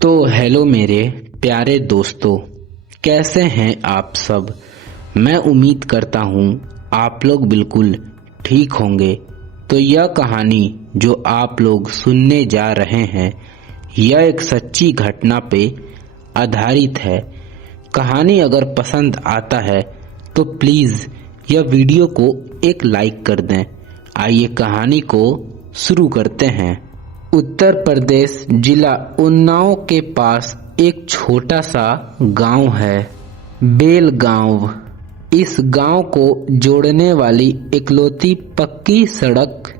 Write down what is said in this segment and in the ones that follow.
तो हेलो मेरे प्यारे दोस्तों, कैसे हैं आप सब। मैं उम्मीद करता हूँ आप लोग बिल्कुल ठीक होंगे। तो यह कहानी जो आप लोग सुनने जा रहे हैं यह एक सच्ची घटना पे आधारित है। कहानी अगर पसंद आता है तो प्लीज़ यह वीडियो को एक लाइक कर दें। आइए कहानी को शुरू करते हैं। उत्तर प्रदेश जिला उन्नाव के पास एक छोटा सा गांव है, बेल गांव। इस गांव को जोड़ने वाली इकलौती पक्की सड़क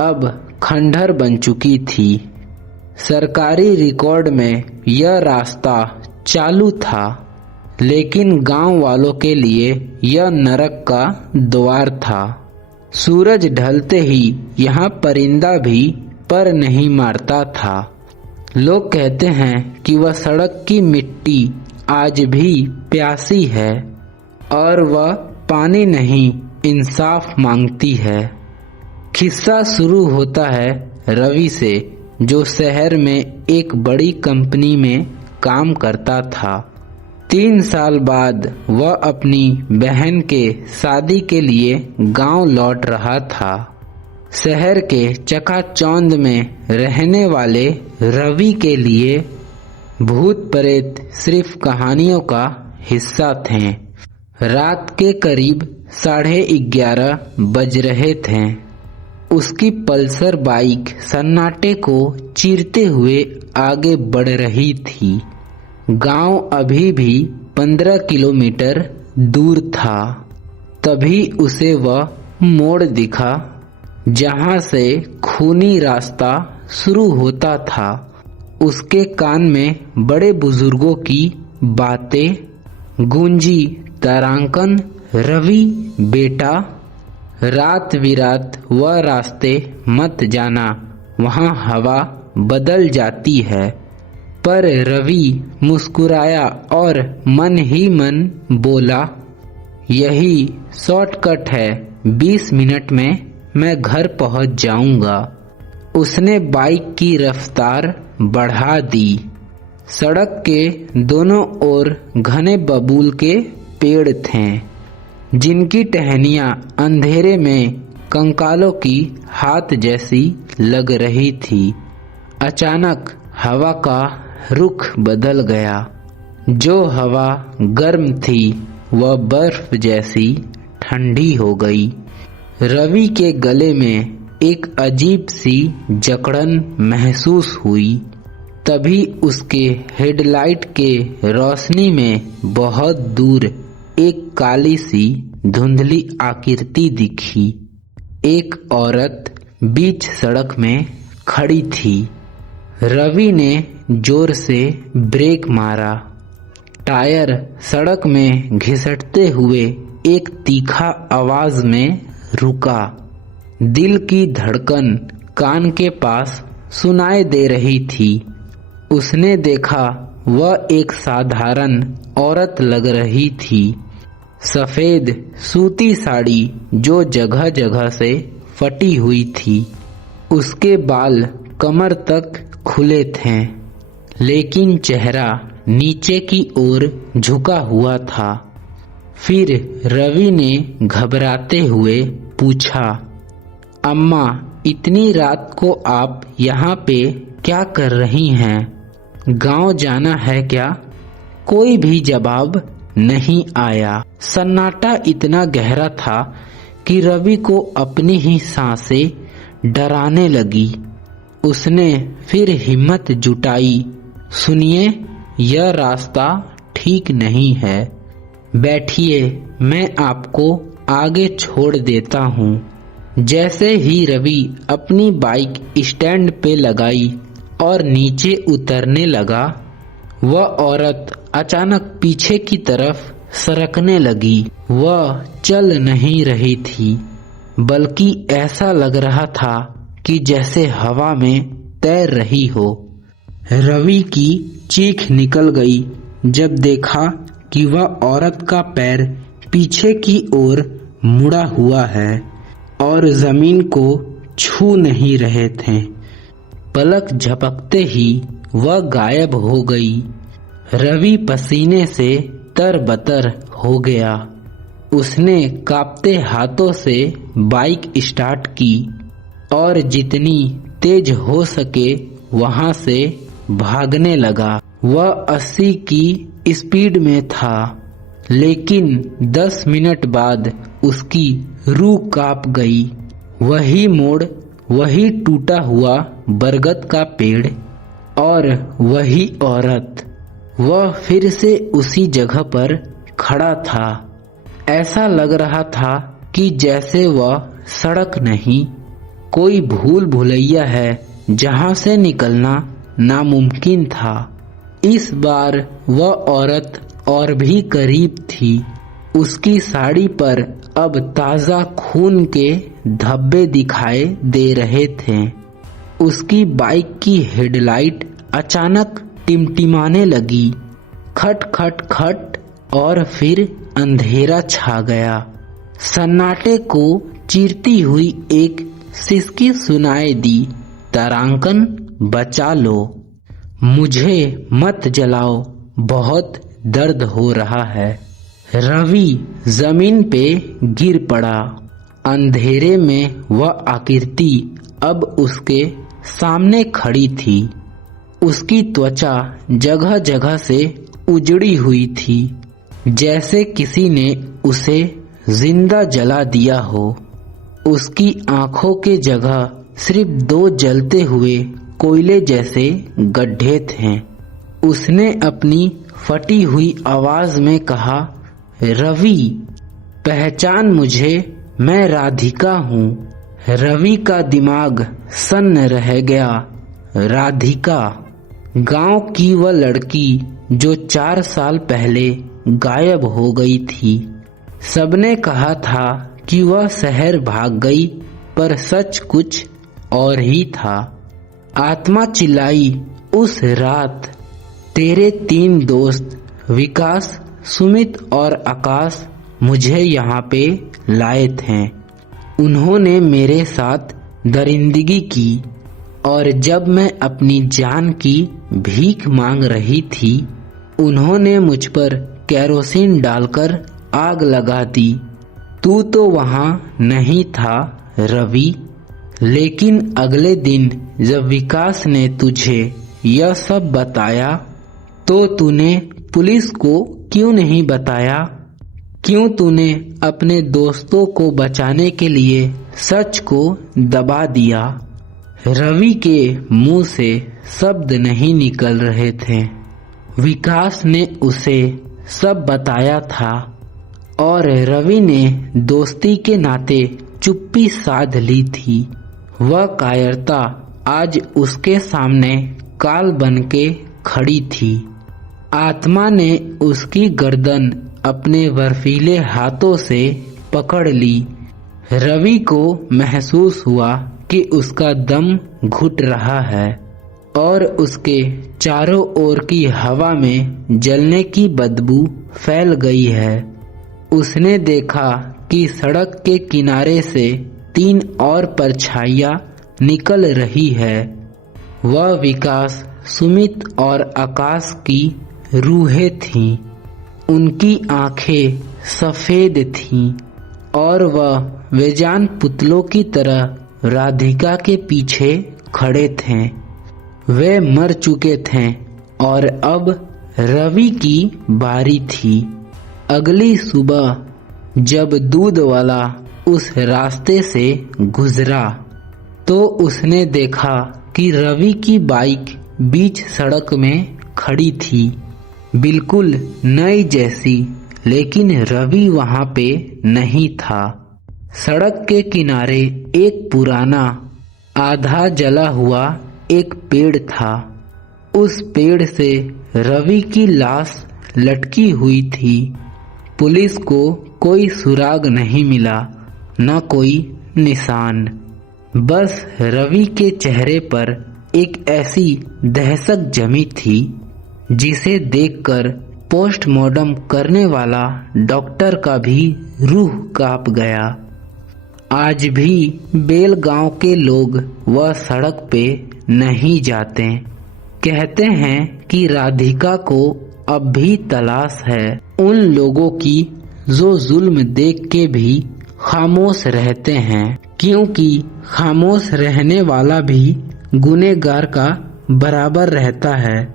अब खंडहर बन चुकी थी। सरकारी रिकॉर्ड में यह रास्ता चालू था, लेकिन गांव वालों के लिए यह नरक का द्वार था। सूरज ढलते ही यहाँ परिंदा भी पर नहीं मारता था। लोग कहते हैं कि वह सड़क की मिट्टी आज भी प्यासी है और वह पानी नहीं इंसाफ मांगती है। किस्सा शुरू होता है रवि से, जो शहर में एक बड़ी कंपनी में काम करता था। 3 साल बाद वह अपनी बहन के शादी के लिए गांव लौट रहा था। शहर के चकाचौंध में रहने वाले रवि के लिए भूत प्रेत सिर्फ कहानियों का हिस्सा थे। रात के करीब 11:30 बज रहे थे। उसकी पल्सर बाइक सन्नाटे को चीरते हुए आगे बढ़ रही थी। गांव अभी भी 15 किलोमीटर दूर था। तभी उसे वह मोड़ दिखा जहां से खूनी रास्ता शुरू होता था। उसके कान में बड़े बुजुर्गों की बातें गूंजी। तारांकन, रवि बेटा, रात बिरात वह रास्ते मत जाना, वहां हवा बदल जाती है। पर रवि मुस्कुराया और मन ही मन बोला, यही शॉर्टकट है, 20 मिनट में मैं घर पहुंच जाऊंगा। उसने बाइक की रफ्तार बढ़ा दी। सड़क के दोनों ओर घने बबूल के पेड़ थे, जिनकी टहनियां अंधेरे में कंकालों की हाथ जैसी लग रही थी। अचानक हवा का रुख बदल गया। जो हवा गर्म थी वह बर्फ जैसी ठंडी हो गई। रवि के गले में एक अजीब सी जकड़न महसूस हुई। तभी उसके हेडलाइट के रोशनी में बहुत दूर एक काली सी धुंधली आकृति दिखी। एक औरत बीच सड़क में खड़ी थी। रवि ने जोर से ब्रेक मारा। टायर सड़क में घिसटते हुए एक तीखा आवाज में रुका। दिल की धड़कन कान के पास सुनाई दे रही थी। उसने देखा वह एक साधारण औरत लग रही थी। सफेद सूती साड़ी जो जगह जगह से फटी हुई थी। उसके बाल कमर तक खुले थे, लेकिन चेहरा नीचे की ओर झुका हुआ था। फिर रवि ने घबराते हुए पूछा, अम्मा, इतनी रात को आप यहाँ पे क्या कर रही हैं? गांव जाना है क्या? कोई भी जवाब नहीं आया। सन्नाटा इतना गहरा था कि रवि को अपनी ही सांसें डराने लगी। उसने फिर हिम्मत जुटाई, सुनिए, यह रास्ता ठीक नहीं है। बैठिए, मैं आपको आगे छोड़ देता हूँ। जैसे ही रवि अपनी बाइक स्टैंड पे लगाई और नीचे उतरने लगा, वह औरत अचानक पीछे की तरफ सरकने लगी। वह चल नहीं रही थी, बल्कि ऐसा लग रहा था कि जैसे हवा में तैर रही हो। रवि की चीख निकल गई जब देखा कि वह औरत का पैर पीछे की ओर मुड़ा हुआ है और जमीन को छू नहीं रहे थे। पलक झपकते ही वह गायब हो गई। रवि पसीने से तरबतर हो गया। उसने कांपते हाथों से बाइक स्टार्ट की और जितनी तेज हो सके वहां से भागने लगा। वह 80 की स्पीड में था, लेकिन 10 मिनट बाद उसकी रूह कांप गई। वही मोड़, वही टूटा हुआ बरगद का पेड़ और वही औरत। वह फिर से उसी जगह पर खड़ा था। ऐसा लग रहा था कि जैसे वह सड़क नहीं, कोई भूल भुलैया है जहां से निकलना नामुमकिन था। इस बार वह औरत और भी करीब थी। उसकी साड़ी पर अब ताजा खून के धब्बे दिखाई दे रहे थे। उसकी बाइक की हेडलाइट अचानक टिमटिमाने लगी। खट खट खट, और फिर अंधेरा छा गया। सन्नाटे को चीरती हुई एक सिसकी सुनाई दी, तारांकन बचा लो, मुझे मत जलाओ, बहुत दर्द हो रहा है। रवि जमीन पे गिर पड़ा। अंधेरे में वह आकृति अब उसके सामने खड़ी थी। उसकी त्वचा जगह जगह से उजड़ी हुई थी, जैसे किसी ने उसे जिंदा जला दिया हो। उसकी आंखों के जगह सिर्फ 2 जलते हुए कोयले जैसे गड्ढे थे। उसने अपनी फटी हुई आवाज में कहा, रवि, पहचान मुझे, मैं राधिका हूँ। रवि का दिमाग सन्न रह गया। राधिका, गांव की वह लड़की जो 4 साल पहले गायब हो गई थी। सबने कहा था कि वह शहर भाग गई, पर सच कुछ और ही था। आत्मा चिल्लाई उस रात। तेरे 3 दोस्त विकास, सुमित और आकाश मुझे यहाँ पे लाए थे। उन्होंने मेरे साथ दरिंदगी की, और जब मैं अपनी जान की भीख मांग रही थी, उन्होंने मुझ पर केरोसिन डालकर आग लगा दी। तू तो वहाँ नहीं था रवि, लेकिन अगले दिन जब विकास ने तुझे यह सब बताया, तो तूने पुलिस को क्यों नहीं बताया? क्यों तूने अपने दोस्तों को बचाने के लिए सच को दबा दिया? रवि के मुंह से शब्द नहीं निकल रहे थे। विकास ने उसे सब बताया था, और रवि ने दोस्ती के नाते चुप्पी साध ली थी। वह कायरता आज उसके सामने काल बन के खड़ी थी। आत्मा ने उसकी गर्दन अपने बर्फीले हाथों से पकड़ ली। रवि को महसूस हुआ कि उसका दम घुट रहा है, और उसके चारों ओर की हवा में जलने की बदबू फैल गई है। उसने देखा कि सड़क के किनारे से 3 और परछाइयां निकल रही है। वह विकास, सुमित और आकाश की रूहें थीं। उनकी आंखें सफेद थीं, और वह बेजान पुतलों की तरह राधिका के पीछे खड़े थे। वे मर चुके थे, और अब रवि की बारी थी। अगली सुबह जब दूध वाला उस रास्ते से गुजरा, तो उसने देखा कि रवि की बाइक बीच सड़क में खड़ी थी, बिल्कुल नई जैसी। लेकिन रवि वहां पे नहीं था। सड़क के किनारे एक पुराना, आधा जला हुआ एक पेड़ था। उस पेड़ से रवि की लाश लटकी हुई थी। पुलिस को कोई सुराग नहीं मिला, न कोई निशान। बस रवि के चेहरे पर एक ऐसी दहशत जमी थी, जिसे देखकर पोस्टमार्टम करने वाला डॉक्टर का भी रूह कांप गया। आज भी बेल गांव के लोग वह सड़क पे नहीं जाते, कहते हैं कि राधिका को अब भी तलाश है उन लोगों की जो जुल्म देख के भी खामोश रहते हैं, क्योंकि खामोश रहने वाला भी गुनहगार का बराबर रहता है।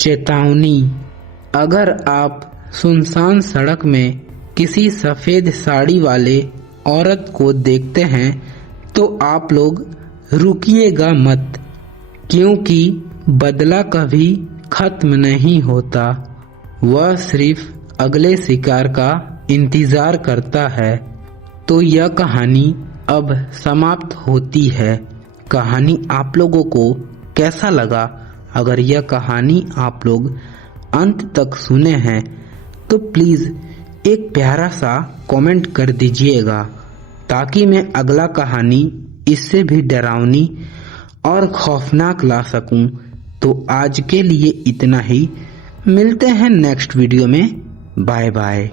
चेतावनी, अगर आप सुनसान सड़क में किसी सफेद साड़ी वाले औरत को देखते हैं तो आप लोग रुकिएगा मत, क्योंकि बदला कभी खत्म नहीं होता, वह सिर्फ अगले शिकार का इंतजार करता है। तो यह कहानी अब समाप्त होती है। कहानी आप लोगों को कैसा लगा? अगर यह कहानी आप लोग अंत तक सुने हैं तो प्लीज़ एक प्यारा सा कमेंट कर दीजिएगा, ताकि मैं अगला कहानी इससे भी डरावनी और खौफनाक ला सकूं। तो आज के लिए इतना ही, मिलते हैं नेक्स्ट वीडियो में। Bye bye.